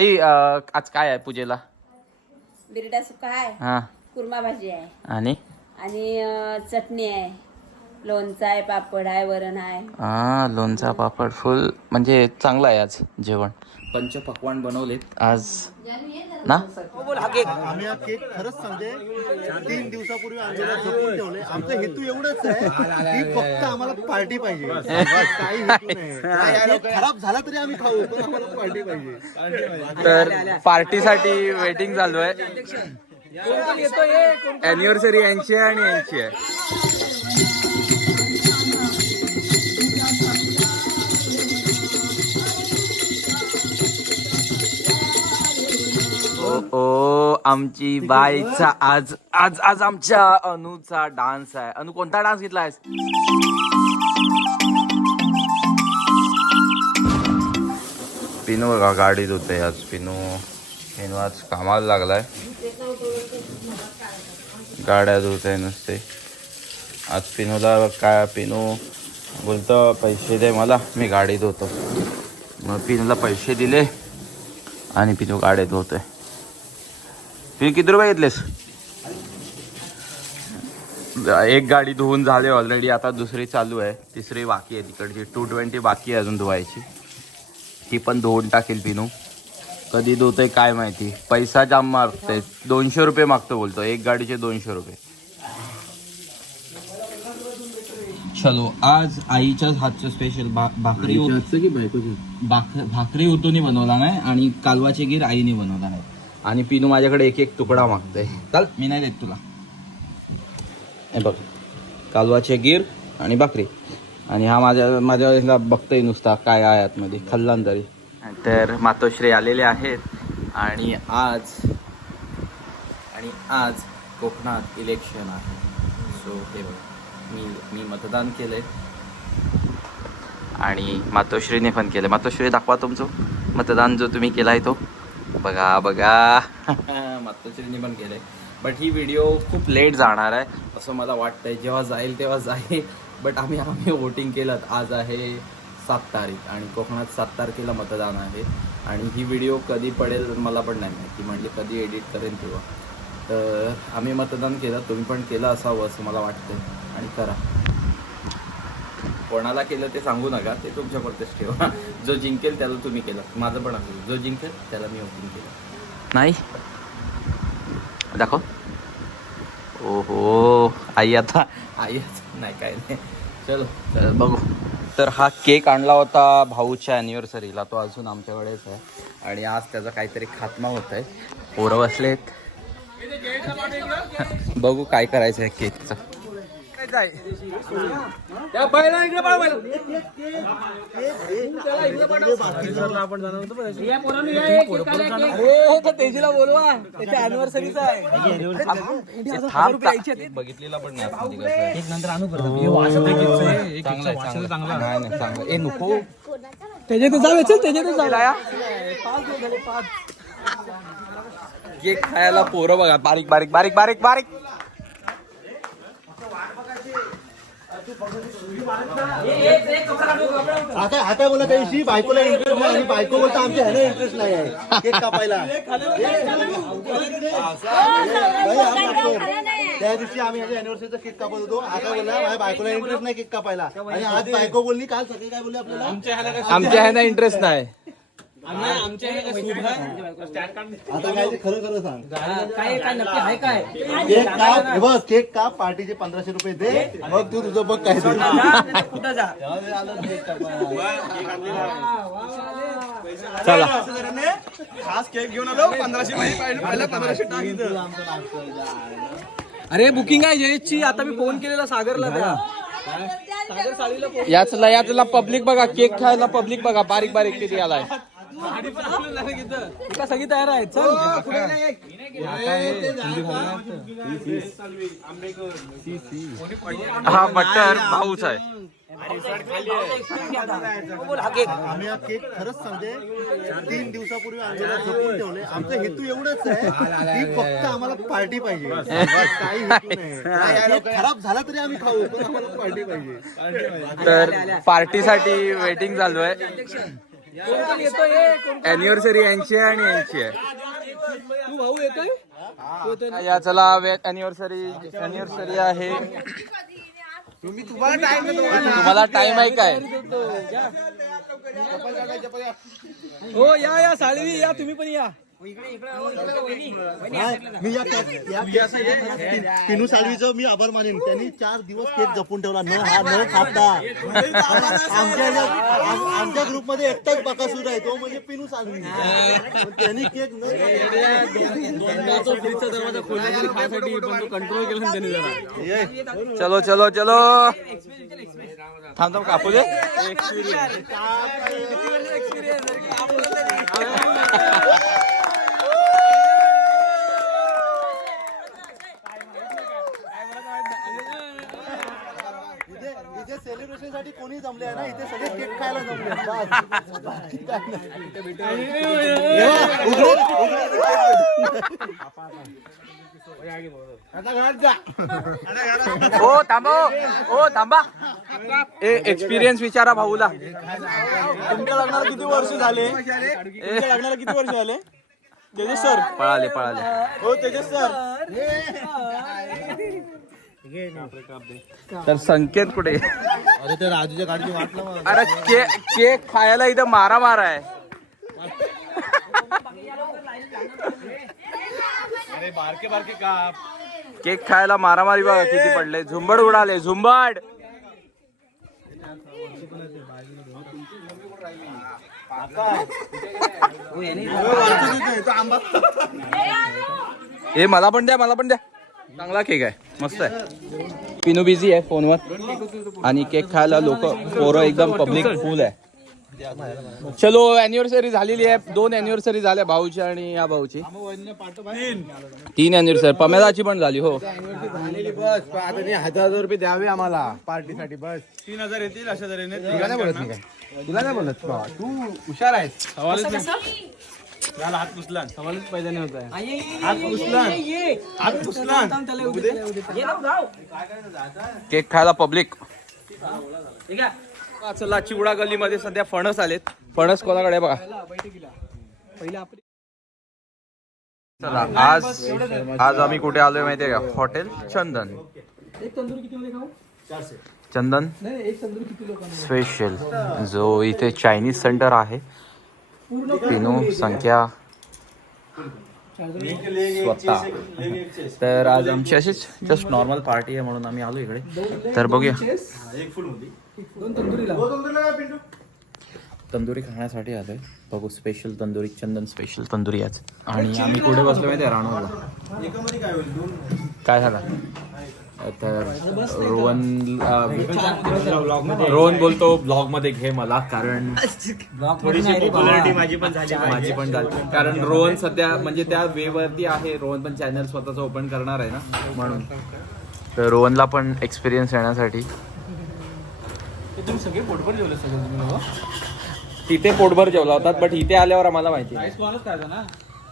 ए अं, आज काय आहे पूजेला? बिरडा सुका आहे हा. कुर्मा भाजी आहे. आणि? आणि अं, चटणी आहे. लोणचं आहे पापड आहे वरण आहे. हा लोणचा पापड फुल. म्हणजे चांगलं आहे आज जेवण. पंचपक्वान बनवलेत. आज ना? आम्ही हा केक खरंच सांगते तीन दिवसापूर्वी आमच्याला जपून ठेवले आमचा हेतू एवढंच आहे की फक्त आम्हाला पार्टी पाहिजे. काही हेतू नाही. केक खराब झाला तरी आम्ही खाऊ पण आम्हाला पार्टी पाहिजे. तर पार्टीसाठी वेटिंग चालू आहे. अॅनिव्हर्सरी यांची आहे आणि यांची आहे. ओ आमची बाईचा आज आज आज आमच्या अनुचा डान्स आहे. अनु कोणता डान्स घेतलायस पिनू बघा गाडीत होते आज पिनू. पिनू आज कामाला लागलाय. गाड्या धुत आहे नुसते. आज पिनूला काय पिनू बोलतो पैसे दे मला मी गाडीत होतो मग पिनूला पैसे दिले आणि पिनू गाडीत होते पिनू किती रुपये घेतलेस? एक गाडी धुवून झाले ऑलरेडी आता दुसरी चालू आहे. तिसरी बाकी आहे तिकडची. टू ट्वेंटी बाकी आहे अजून धुवायची. ती पण धुवून टाकेल पिनू. कधी धुतोय काय माहिती. पैसा जाम मागतोय दोनशे रुपये मागतो बोलतो. एक गाडीचे दोनशे रुपये. चलो आज आईच्याच हातचं स्पेशल भाकरी की बायकोची भाक- भाकरी उतूनी बनवला नाही आणि कालवाचे गिर आईने बनवला नाही. आणि पिनू माझ्याकडे एक एक तुकडा मागतोय. चाल मी नाही देत तुला. हे बघ कालवाचे गिर आणि भाकरी. आणि हा माझ्या माझ्या बघतोय नुसता काय आहे आतमध्ये खाल्लान तरी. तर मातोश्री आलेले आहेत. आणि आज आणि आज कोकणात इलेक्शन आहे. सो हे बघ मी मी मतदान केलंय. आणि मातोश्रीने पण केलं मातोश्री दाखवा तुमचं मतदान जो तुम्ही केला आहे तो. बघा बघा. मातोश्रीने पण केलं. आहे बट ही व्हिडिओ खूप लेट जाणार आहे असं मला वाटतंय. जेव्हा जाईल तेव्हा जाईल. बट आम्ही आम्ही वोटिंग केलं. आज आहे सात तारीख आणि कोकणात सात तारखेला मतदान आहे. आणि ही व्हिडिओ कधी पडेल मला पण नाही माहिती. म्हणजे कधी एडिट करेन तेव्हा. तर आम्ही मतदान केलं. तुम्ही पण केलं असावं असं मला वाटतं आणि करा. कोणाला केलं ते सांगू नका ते तुमच्यापुरतेच ठेवा. जो जिंकेल त्याला तुम्ही केलं. माझं पण असं. जो जिंकेल त्याला मी ओपन केलं. नाही? दाखव. ओहो आई आता. आई आता. नाही काय नाही. चलो. तर बघू. तर हा केक आणला होता भाऊच्या ॲनिव्हर्सरीला तो अजून आमच्याकडेच आहे. आणि आज त्याचा काहीतरी खात्मा होत आहे पोरं बसलेत. बघू काय करायचं आहे केकचं. बघितलेला पण नाही आतमध्ये कसं आहे. चांगलं आहे, चांगलं आहे. नाही, नाही, चांगलं आहे. ए नको. केक खायला पोरं बघा. बारीक बारीक बारीक बारीक बारीक. आता आता बोला त्या दिवशी बायकोला इंटरेस्ट नाही आणि बायको बोलता आमच्या ह्याला इंटरेस्ट नाही आहे. केक कापायला. आम्ही त्या दिवशी आम्ही ह्याच्या अॅनिव्हर्सरीचा केक कापत होतो. आता बोलला माझ्या बायकोला इंटरेस्ट नाही केक कापायला. आणि आज बायको बोलली काल सगळे काय बोलले आपल्याला? आमच्या ह्याला इंटरेस्ट नाही. आता काय ते खरं खरं सांग. केक काप हे बघ केक काप पार्टीचे पंधराशे रुपये दे मग तू तुझं बघ काय ते. चला. अरे बुकिंग आहे जयेशची आता मी फोन केलेला सागरला त्या. याचला याचला पब्लिक बघा केक खायला पब्लिक बघा बारीक बारीक किती आलाय. एका सगळी तयार आहेत. चल. हा बटर भाऊच आहे. आम्ही हा केक खरंच सांगते तीन दिवसापूर्वी ठेवले. आमचा हेतू एवढंच आहे की फक्त आम्हाला पार्टी पाहिजे. बस, काही हेतू नाही. केक खराब झाला तरी आम्ही खाऊ पण आम्हाला पार्टी पाहिजे. तर पार्टीसाठी वेटिंग चालू आहे. अॅनिव्हर्सरी यांची आहे आणि यांची आहे. तू भाऊ येतोय? या चला अॅनिव्हर्सरी अॅनिव्हर्सरी आहे. तुम्हाला टाइम आहे काय? हो या या साळवी या तुम्ही पण या. मी या पिनू साळवीचं मी आभार मानेन. त्यांनी चार दिवस केक जपून ठेवला. न हा न खाता. आमच्या आमच्या ग्रुपमध्ये एकटाच बकासूर आहे. तो म्हणजे पिनू साळवी. त्यांनी केक न चलो चलो चलो. थांब थांब कापू दे. इथे जमले आहे ना इथे सगळे केक खायला जमले ओ थांबा ओ ओ, थांबा. ए एक्सपिरियन्स विचारा भाऊला. तुमच्या लग्नाला किती वर्ष झाले? तुमच्या लग्नाला किती वर्ष झाले? तेजस सर. पळाले पळाले. हो तेजस सर. तर संकेत कुठे? अरे ते राजूच्या गाडीची वाट लावा. अरे के केक खायला इथं मारा मारा आहे केक खायला मारामारी बघा किती पडले. झुंबड उडाले झुंबड. ए मला पण द्या मला पण द्या. चांगला केक आहे. मस्त आहे. पिनू बिझी आहे फोनवर. आणि केक खायला लोक पोरं एकदम पब्लिक फुल आहे. चलो अॅनिव्हर्सरी झालेली आहे. दोन अॅनिव्हर्सरी झाल्या भाऊची आणि या भाऊची. तीन अॅनिव्हर्सरी पमेदाची पण झाली हो. बस आता ते हजार हजार रुपये द्यावे आम्हाला पार्टीसाठी बस तीन हजार येतील अशा तऱ्हेने. तुला नाही बोलत तुला नाही बोलत? तू हुशार आहेस. याला हात पुसला सवालच पहिल्याने होत पुसला हात पुसला केक खायला पब्लिक. चला चिवडा गल्लीमध्ये सध्या फणस आलेत. फणस कोणाकडे बघा. पहिले आपली चला आज आज आम्ही कुठे आलोय माहितीये का? हॉटेल चंदन. एक तंदूर किती मध्ये खाऊ? चंदन? नाही एक तंदूर किती लोकांना स्पेशल. जो इथे चायनीज सेंटर आहे पिनू संख्या स्वतः. तर आज आमची अशीच जस्ट नॉर्मल पार्टी आहे म्हणून आम्ही आलो इकडे. तर बघूया. दोन तंदुरी खाण्यासाठी आलोय. बघू स्पेशल तंदुरी चंदन स्पेशल तंदुरी आज. आणि आम्ही कुठे बसलो माहिती आहे काय झालं? तर रोहन रोहन बोलतो ब्लॉगमध्ये घे मला कारण माझी पण झाली कारण रोहन सध्या म्हणजे त्या वे वरती आहे. रोहन पण चॅनल स्वतःच ओपन करणार आहे ना म्हणून. तर रोहनला पण एक्सपिरियन्स येण्यासाठी. सगळे पोटभर जेवले सगळे तुम्ही? तिथे पोटभर जेवला होतात बट इथे आल्यावर आम्हाला माहिती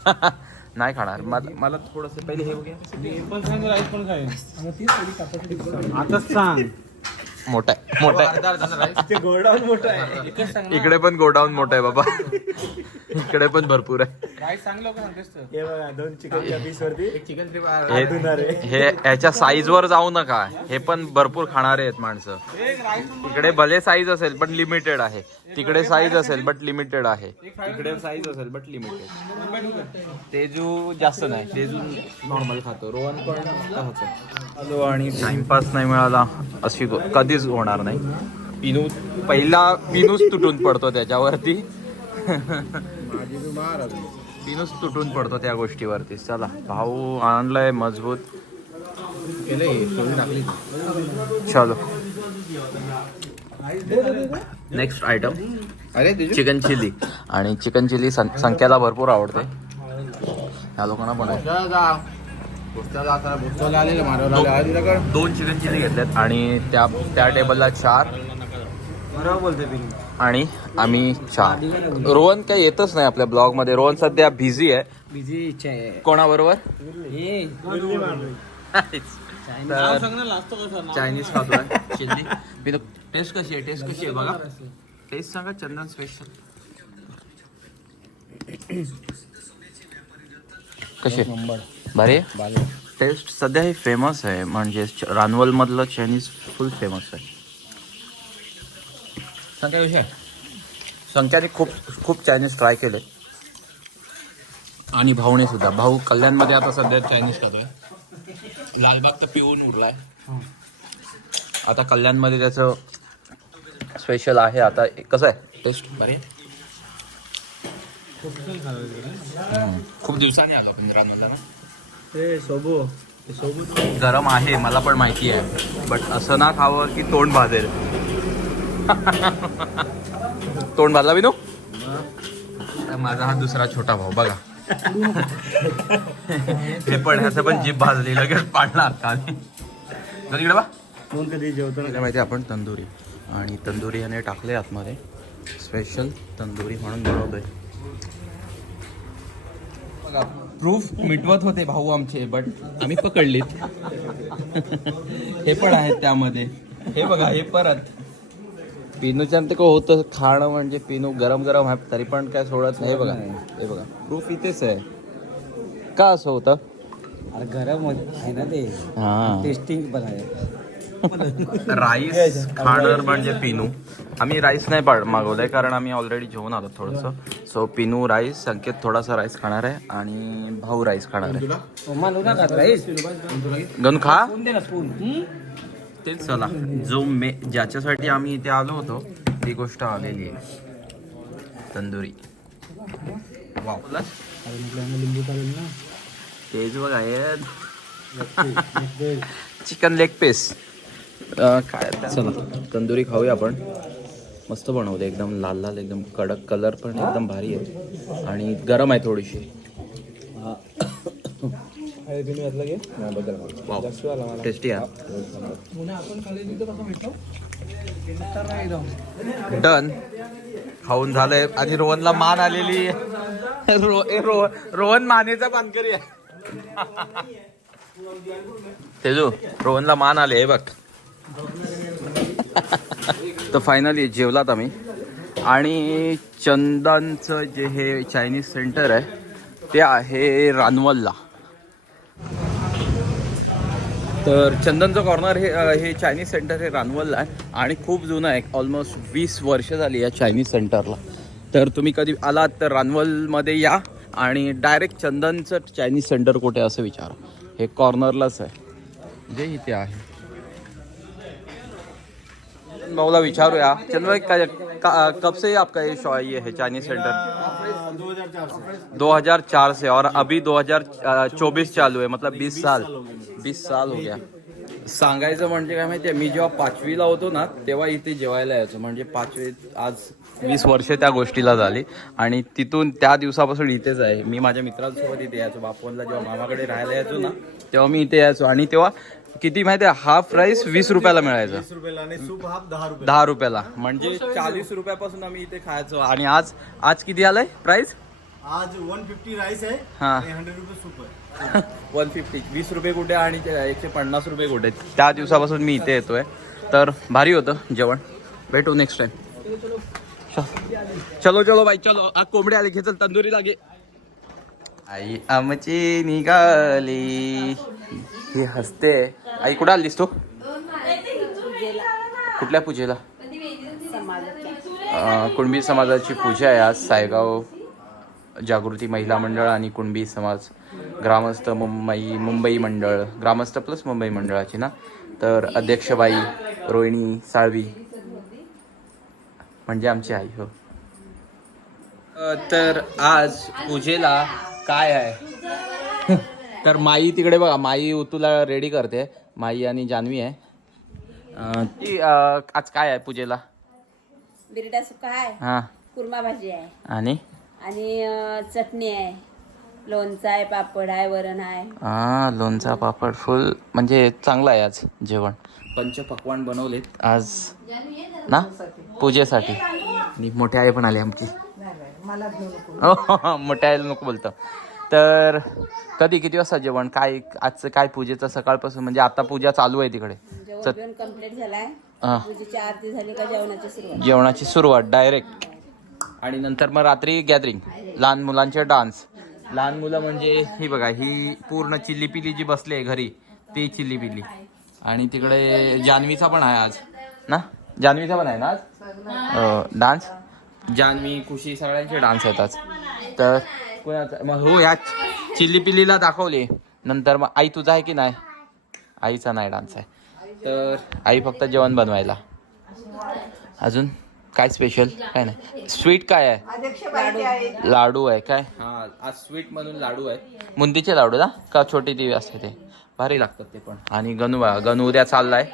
नाही. खाणार. मला मला थोडस पहिले हे बघूया. पण खाईन राईस पण खाईन आताच सांग. मोठा आहे मोठा गोडाऊन मोठं आहे. एकच सांग इकडे पण गोडाऊन मोठा आहे बाबा. इकडे पण भरपूर आहे. सांगतेस हे बघा दोन चिकनच्या पीस वरती. एक चिकन हे हे याच्या साईज वर जाऊ नका. हे पण भरपूर खाणारे आहेत माणसं. एक इकडे भले साईज असेल पण लिमिटेड आहे. तिकडे साईज असेल बट लिमिटेड आहे. इकडे साईज असेल बट लिमिटेड तेजू जास्त नाही. तेजू नॉर्मल खातो. रोहन पण खातो आणि टाइमपास नाही मिळाला. अशी गो- कधीच होणार नाही. पिनू पहिला पिनूच तुटून पडतो त्याच्यावरती. पिनूच तुटून पडतो त्या गोष्टीवरती. चला भाऊ आणलाय मजबूत. चलो. नेक्स्ट आयटम अरे चिकन चिली आणि चिकन चिली संख्याला भरपूर आवडते. ह्या लोकांना पण दोन चिकन चिली घेतल्यात आणि त्या त्या टेबलला चार. बरोबर बोलते पिनू आणि आम्ही चार. रोहन काही येतच नाही आपल्या ब्लॉगमध्ये. रोहन सध्या बिझी आहे. कोणाबरोबर? हे चायनीज खातोय. चिल्ली टेस्ट कशी आहे? टेस्ट कशी आहे बघा. टेस्ट सांगा चंदन स्पेशल कसे भारी? टेस्ट सध्या हे फेमस आहे. म्हणजे रानवल मधलं चायनीज फुल फेमस आहे. संख्या आहे संख्याने खूप खूप चायनीज ट्राय केले. आणि भाऊने सुद्धा. भाऊ कल्याणमध्ये आता सध्या चायनीज खातोय. लालबाग तर पिऊन उरलाय. आता कल्याणमध्ये त्याचं स्पेशल आहे. आता कसं आहे? टेस्ट बरे खूप दिवसांनी आलो आपण रानवलला. गरम आहे मला पण माहिती आहे. बट असं ना खावं की तोंड भाजेल तोंड भाजला विनू? माझा हा दुसरा छोटा भाऊ बघा. हे पण ह्याचं पण जीभ भाजली लगेच पाडला आता जर इकडे बा. कधी जेवतो? माहिती आपण तंदुरी आणि तंदुरी ह्याने टाकले आतमध्ये. स्पेशल तंदुरी म्हणून बनवतोय. बघा. प्रूफ मिटवत होते भाऊ आमचे बट आम्ही पकडलीत. हे पण आहेत त्यामध्ये. हे बघा हे परत. पिनूच्या ते होतं खाणं म्हणजे पिनू गरम गरम आहे तरी पण काय सोडत नाही हे बघा. हे बघा. प्रूफ इथेच आहे. का असं होतं? अरे गरम आहे ना ते. हा. टेस्टिंग पण आहे. राईस खाणार म्हणजे पिनू. आम्ही राईस नाही पाड मागवलंय कारण आम्ही ऑलरेडी जेवून आलो थोडंसं. सो पिनू राईस संकेत थोडासा राईस खाणार आहे आणि भाऊ राईस खाणार आहे. मानू ना खात राईस गणू खा. तेच चला. जो मे ज्याच्यासाठी आम्ही इथे आलो होतो ती गोष्ट आलेली आहे. तंदुरी. वाव. लिंबू काढून ना तेच बघा चिकन लेग पीस काय चला. तंदुरी खाऊया आपण. मस्त बनवते. एकदम लाल लाल एकदम कडक कलर पण एकदम भारी आहे. आणि गरम आहे थोडीशी. टेस्टी आहे. डन खाऊन झालंय. आणि रोहनला मान आलेली. रो रो रोहन मानेचा पानकरी आहे. तेजू रोहनला मान आले बघ. तर फायनली जेवलात आम्ही. आणि चंदनचं जे हे चायनीज सेंटर आहे ते आहे रानवलला. तर चंदनचं कॉर्नर हे हे चायनीज सेंटर हे रानवलला आहे. आणि खूप जुनं आहे ऑलमोस्ट वीस वर्ष झाली या चायनीज सेंटरला तर तुम्ही कधी आलात तर रानवलमध्ये या आणि डायरेक्ट चंदनचं चायनीज सेंटर कुठे असं विचारा. हे कॉर्नरलाच आहे. जे इथे आहे. भाऊला विचारूया चंद्र काय का- कब से आपका ये शो ये है चाइनीज सेंटर दो हजार चार से 2004 से और अभी 2024 चालू आहे मतलब 20 साल। 20 साल हो गया। सांगायचं म्हणजे काय माहिती मी जेव्हा पाचवीला होतो ना तेव्हा इथे जेवायला यायचो. म्हणजे पाचवी आज वीस वर्ष त्या गोष्टीला झाली. आणि तिथून त्या दिवसापासून इथेच आहे. मी माझ्या मित्रांसोबत इथे यायचो. बापोनला जेव्हा मामाकडे राहायला यायचो ना तेव्हा मी इथे यायचो. आणि तेव्हा किती माहिती आहे? हाफ राईस वीस रुपयाला मिळायचं. वीस रुपयाला आणि सूप हाफ दहा रुपये दहा रुपयाला. म्हणजे चाळीस रुपयापासून आम्ही इथे खायचो. आणि आज आज किती आलंय प्राइस आज वन फिफ्टी राईस आहे हा. आणि हंड्रेड रुपये सूप आहे. वन फिफ्टी वीस रुपये कुठे आणि एकशे पन्नास रुपये कुठे? त्या दिवसापासून मी इथे येतोय. तर भारी होतं जेवण. भेटू नेक्स्ट टाइम चलो. चलो बाई चलो. आ कोंबडी आली. घे चल तंदुरी लागे. आई आमची निघाली. ही हसते. आई कुठं आलीस तू? कुठल्या पूजेला? कुणबी समाजाची पूजा आहे आज. सायगाव जागृती महिला मंडळ आणि कुणबी समाज ग्रामस्थ मुंबई मुंबई मंडळ. ग्रामस्थ प्लस मुंबई मंडळाची ना? तर अध्यक्षबाई रोहिणी साळवी. म्हणजे आमची आई हो. तर आज पूजेला काय आहे? तर माई तिकडे बघा माई उतूला रेडी करते. माई आणि जान्हवी आहे. ती आज काय आहे पूजेला? बिरडा सुका आहे? हां. कुर्मा भाजी आहे. आणि? आणि चटणी आहे. लोणचं आहे पापड आहे वरण आहे. हा लोणचा पापड फुल. म्हणजे चांगलं आहे आज जेवण. पंचपक्वान बनवलेत. आज ना? पूजेसाठी. आणि मोठे आई पण आले आमची. मोठ्या नको. बोलतो. तर कधी किती वाजता जेवण? काय आजचं काय पूजेचं? सकाळपासून म्हणजे आता पूजा चालू आहे तिकडे. जेवण बिवण कंप्लीट झालाय. पूजेची आरती झाली का जेवणाची सुरुवात? जेवणाची सुरुवात डायरेक्ट आणि नंतर मग रात्री गॅदरिंग लहान मुलांचे डान्स लहान मुलं म्हणजे ही बघा ही पूर्ण चिल्ली पिली जी बसली आहे घरी ती चिल्ली पिली आणि तिकडे जान्हवीचा पण आहे आज. ना? जान्हवीचा पण आहे ना आज? डान्स जान्हवी खुशी सगळ्यांचे डान्स आज तर कोणाचा? मग हो या चिल्ली पिल्लीला दाखवले. नंतर मग आई तुझा आहे की नाही? आईचा नाही डान्स आहे. तर आई फक्त जेवण बनवायला. अजून काय स्पेशल काय नाही. स्वीट काय आहे? लाडू आहे काय? हा आज स्वीट म्हणून लाडू आहे. बुंदीचे लाडू ना? का छोटी ती असते ते? भारी लागतात ते पण. आणि गणू गणू उद्या चाललाय.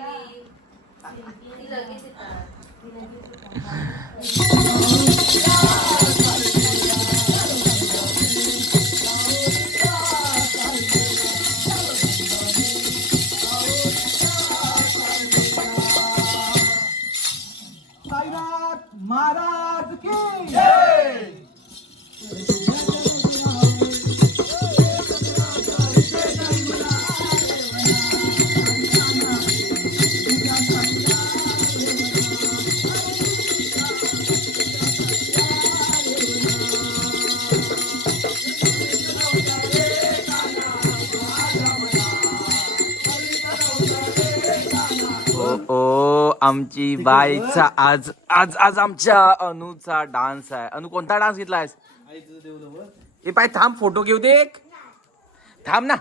आमची बायचा आज आज आज आमच्या अनुचा डान्स आहे. अनु कोणता डान्स घेतला आहेस ए पाय थांब फोटो घेऊ दे एक. थांब ना.